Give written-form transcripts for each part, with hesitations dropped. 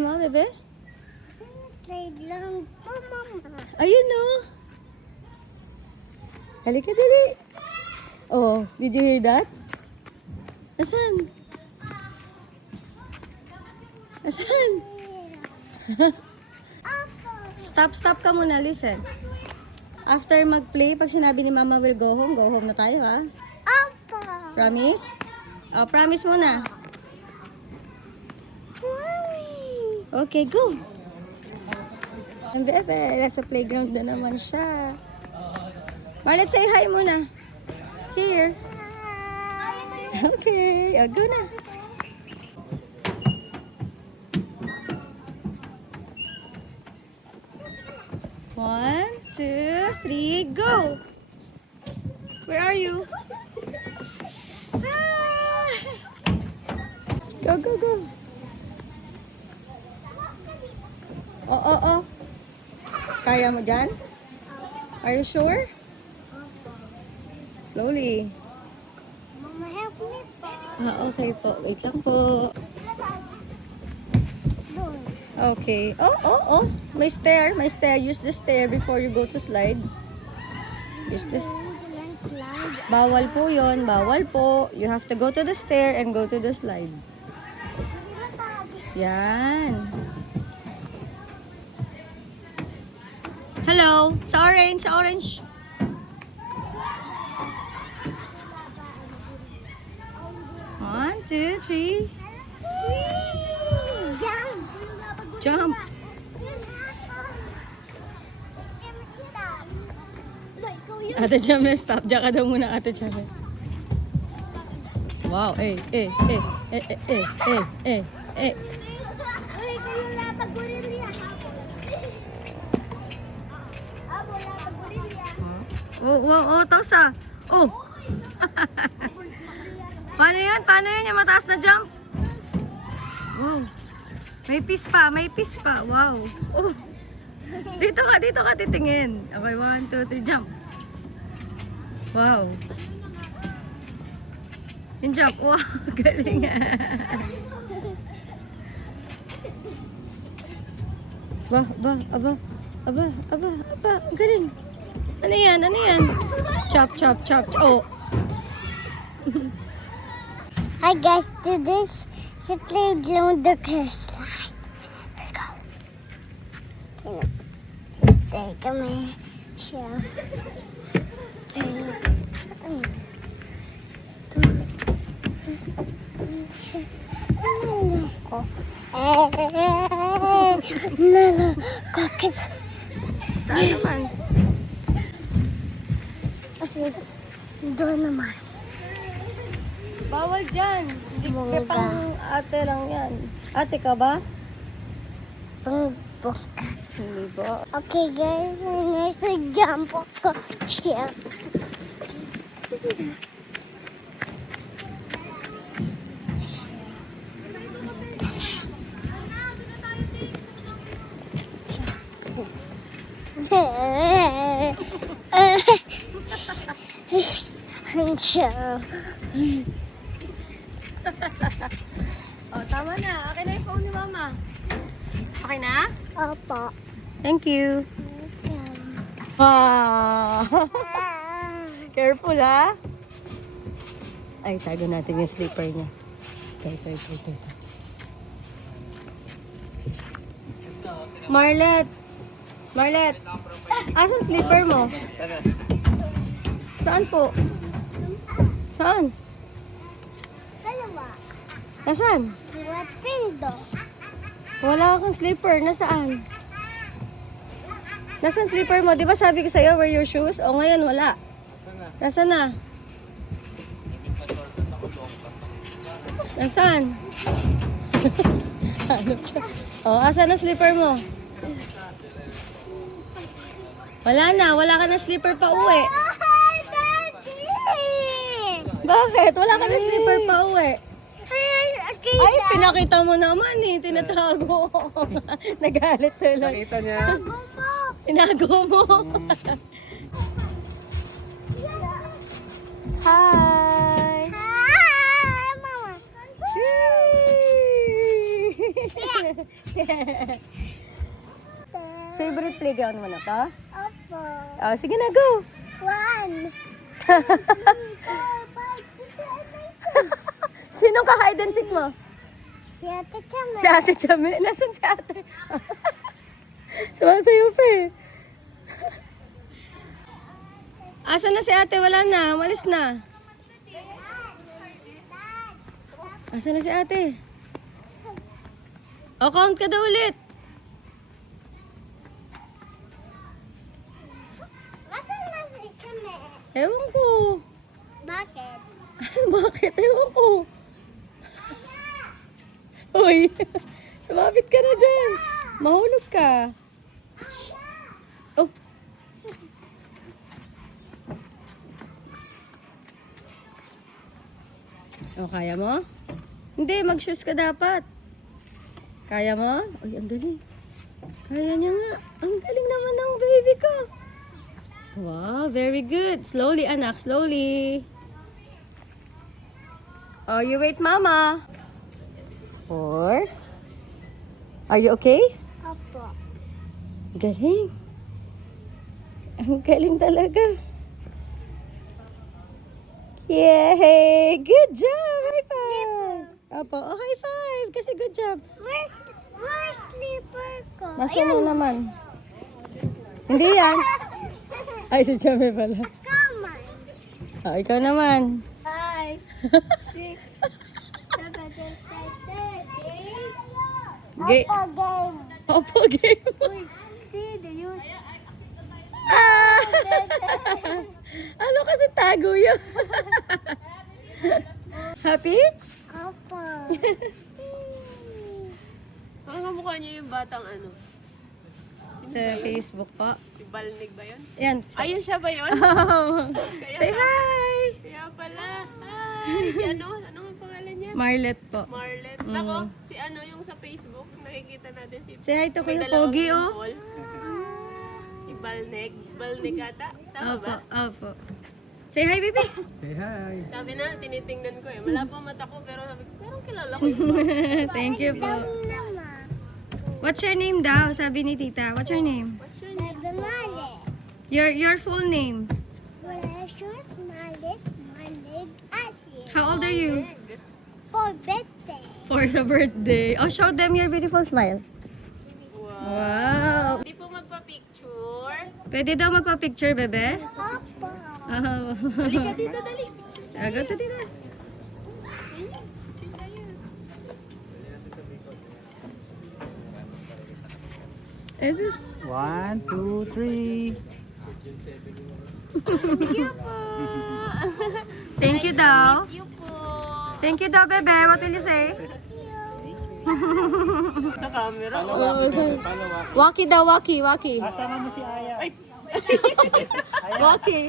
Mo, bebe? Slide lang po, mama. Ayun, no. Halika, dali. Oh, did you hear that? Asan? Asan? Stop ka muna, listen. After mag-play, pag sinabi ni Mama will go home na tayo, ha? Apa. Promise? Oh, promise muna. Okay, go. Ang bebe, nasa playground na naman siya. Marlet, say hi muna. Here. Okay, oh, go na. One, two, three, go. Where are you? Ah! Go, go, go. Oh. Kaya mo dyan? Are you sure? Slowly. Mama, help me po. Okay po. Wait lang po. Doon. Okay. Oh. May stair. Use the stair before you go to slide. Use this. Slide. Bawal po yon. Bawal po. You have to go to the stair and go to the slide. Yan. Hello. Sa orange. One, two, three. Jump. Ate Jamel, stop. Diyan ka daw muna, Ate Jamel. Wow, eh. Oh, Tosa. Oh. Paano yan? Yung mataas na jump? Wow. May piece pa. Wow. Oh. Dito ka titingin. Okay, 1, 2, 3, jump. Wow. Yung jump. Wow, galing. Aba, galing. Ano yan? Chop. Oh. Hi guys, to this is playground the slide. Let's go. Sister kami siya. Saan naman? Yes, doon naman. Bawal dyan. Hindi pang ate lang yan. Ate ka ba? Pangbok. Hindi ba? Okay guys, nasa jump ako siya. Oh, tama na. Akin na yung phone ni Mama. Okay na? Opo. Thank you. Wow. Careful, ha? Ay, tago natin yung slipper niya. Ito. Marlet, asan slipper mo? Saan po? Saan? Dalawa. Nasaan? What pindo? Wala akong slipper. Nasaan? Nasaan slipper mo? Di ba sabi ko sa'yo, wear your shoes? O ngayon, wala. Nasaan na? Nasaan? Ano siya? O, asan na slipper mo? Wala na. Wala ka na slipper pa uwi. Bakit? Wala ka na slipper pa uwi. Ay, pinakita mo naman eh. Tinatago. Nagalit tuloy. Nakita niya. Tinago mo. Hi! Hi, Mama. Yay! Favorite playground mo na to? Opo. Oh, sige na, go! 1, 2, 3, 4, 5, 6, 7, 8. Sinong ka-hide and seek mo? Si Ate Chame. Si Ate Chame. Nasaan si Ate? Sumasayo pa eh. Asan na si Ate? Wala na. Umalis na. Asan na si Ate? O, count ka daw ulit. Nasaan na si Chame? Ewan ko. Bakit? Bakit? Ewan ko. Uy, sumabit ka na dyan. Mahulog ka. Oh. Oh, kaya mo? Hindi, mag-shoes ka dapat. Kaya mo? Uy, ang galing. Kaya niya nga. Ang galing naman ng baby ko. Wow, very good. Slowly, anak. Slowly. Oh, you wait, mama. 4. Are you okay? Opo. Galing. Ang galing talaga. Yay! Good job! High five! Opo, oh, high five! Kasi good job. Where's slipper ko? Nasa mo naman. Hindi yan. Ay, si Chame pala. Come on. Oh, ikaw naman. 5, 6, 7, 8. Ga- Opo, game. Opo, game. Uy, see the youth. Ah! Ano kasi tago yun? Happy? Opo. Ang kamukha niya yung batang ano? Sa Facebook po. Si Balnig ba yun? Yan. Ayun siya ba yun? Say hi! Kaya pala. Hi! Si ano? Ano ang pangalan niya? Marlet po. Marlet. Nako, si ano yung sa Facebook, nakikita natin si... Say hi to may Kuya dalawang Pogi, oh. dimple. Si Balneg. Balneg ata? Tama Opo, ba? opo. Say hi, baby! Say hi. Sabi na, tinitingnan ko eh. Malabo ang mata ko, pero sabi ko, parang kilala ko yung bata. Thank you po. Nama. What's your name daw? Sabi ni tita. What's your name? What's your name? Sabi Mali. Your full name. Precious Malig Asin. How old are you? For birthday. For the birthday. Oh, show them your beautiful smile. Wow. Wow. Hindi po magpa-picture. Pwede daw magpa-picture, bebe? Opo. Oh. Halika dito, dali. Go to tita. Is this? 1, 2, 3. Thank you daw. Thank you po. Thank you daw, bebe. What will you say? Sa camera. Waki daw, waki, waki. Asama mo si Aya. Ay, Waki.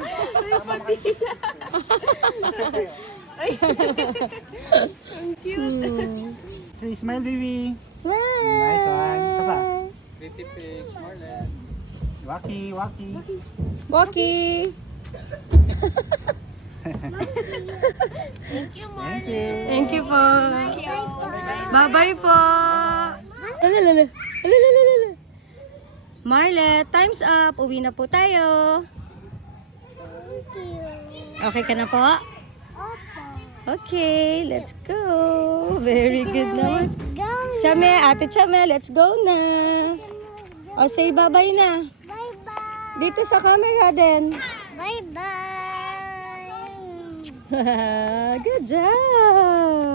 ang cute. 3, smile baby. Smile. Nice one. Isa pa. Waki, waki. Waki. Thank you, Thank Marley. you. Thank you po. Bye-bye po. Alalala. Alalala. Marlet, time's up. Uwi na po tayo. Thank you. Okay ka na po? Opo. Okay, let's go. Very good naman. Go. Chame, ate Chame, let's go na. O, say bye-bye na. Bye-bye. Dito sa camera din. Bye-bye. Good job.